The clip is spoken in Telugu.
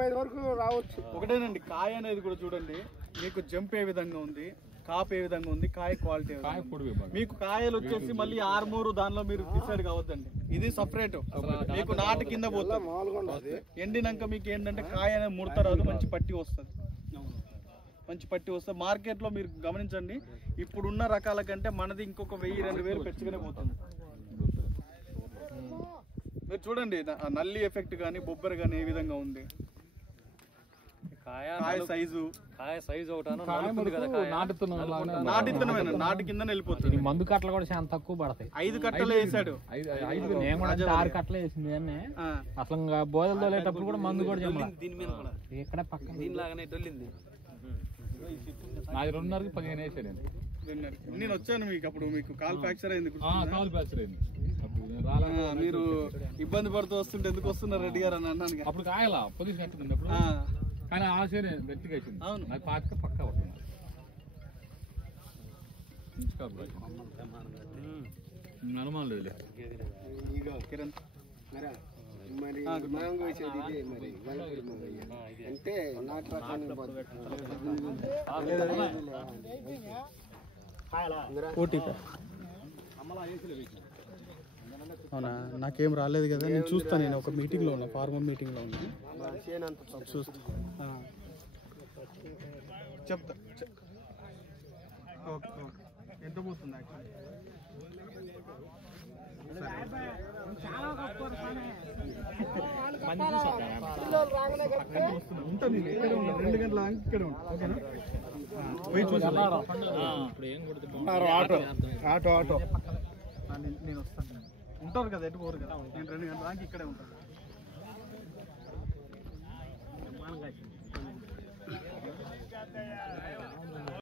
వరకు రావచ్చు. ఒకటేనండి, కాయ అనేది కూడా చూడండి, మీకు జంప్ ఏ విధంగా ఉంది, కాపు ఏ విధంగా ఉంది, కాయ క్వాలిటీ మీకు కాయలు వచ్చేసి మళ్ళీ ఆర్మూరు దానిలో మీరు డిసైడ్ కావద్దండి. ఇది సపరేట్, మీకు నాటు కింద పోతుంది. ఎండినాక మీకు ఏంటంటే కాయ అనేది ముడత రాదు, మంచి పట్టి వస్తుంది. మంచి పట్టి వస్తుంది. మార్కెట్లో మీరు గమనించండి, ఇప్పుడున్న రకాల కంటే మనది ఇంకొక 1000-2000 పెంచుకునే పోతుంది. మీరు చూడండి నల్లి ఎఫెక్ట్ కానీ బొబ్బరి కానీ ఏ విధంగా ఉంది. కాయ సైజు నాటి కింద వెళ్ళిపోతుంది. మందు కట్టలు కూడా చాలా తక్కువ పడతాయి. 5 కట్టలు వేసాడు, 6 కట్టలు వేసింది. అసలు బోధలు తోలేటప్పుడు కూడా మందు కూడా ఇక్కడ పక్కన దీనిలాగానే తొలింది. నాది 2:30కి 15 వేసాడు. నేను వచ్చాను మీకు అప్పుడు, మీకు కాల్ ఫ్రాక్చర్ అయింది. అయింది మీరు ఇబ్బంది పడుతూ వస్తుంటే ఎందుకు వస్తున్నారు రెడ్డి గారు అని అన్నాను. అప్పుడు కాయలా పొజిషన్ ఎట్టుంది అప్పుడు, కానీ ఆశనే గట్టిగా వేసింది. అవును, నాకు పాతిక పక్కా పడుతుంది. అనుమానం లేదు. కిరణ్ మరి అంటే నాటు రకాన్ని అవునా, నాకేం రాలేదు కదా. నేను చూస్తాను, నేను ఒక మీటింగ్లో ఉన్నా, ఫార్మర్ మీటింగ్లో ఉన్నా, చూస్తా చెప్తా. ఓకే ఓకే, ఎంత పోతుంది ఉంటాను. నేను ఇక్కడే ఉంటాను, 2 గంటల ఇక్కడే ఉంటాను. ఓకేనా, పోయి చూసాను. ఆటో నేను వస్తాను. ఉంటారు కదా, ఎటు పోరు కదా. నేను 2 గంటల దాకా ఇక్కడే ఉంటాను.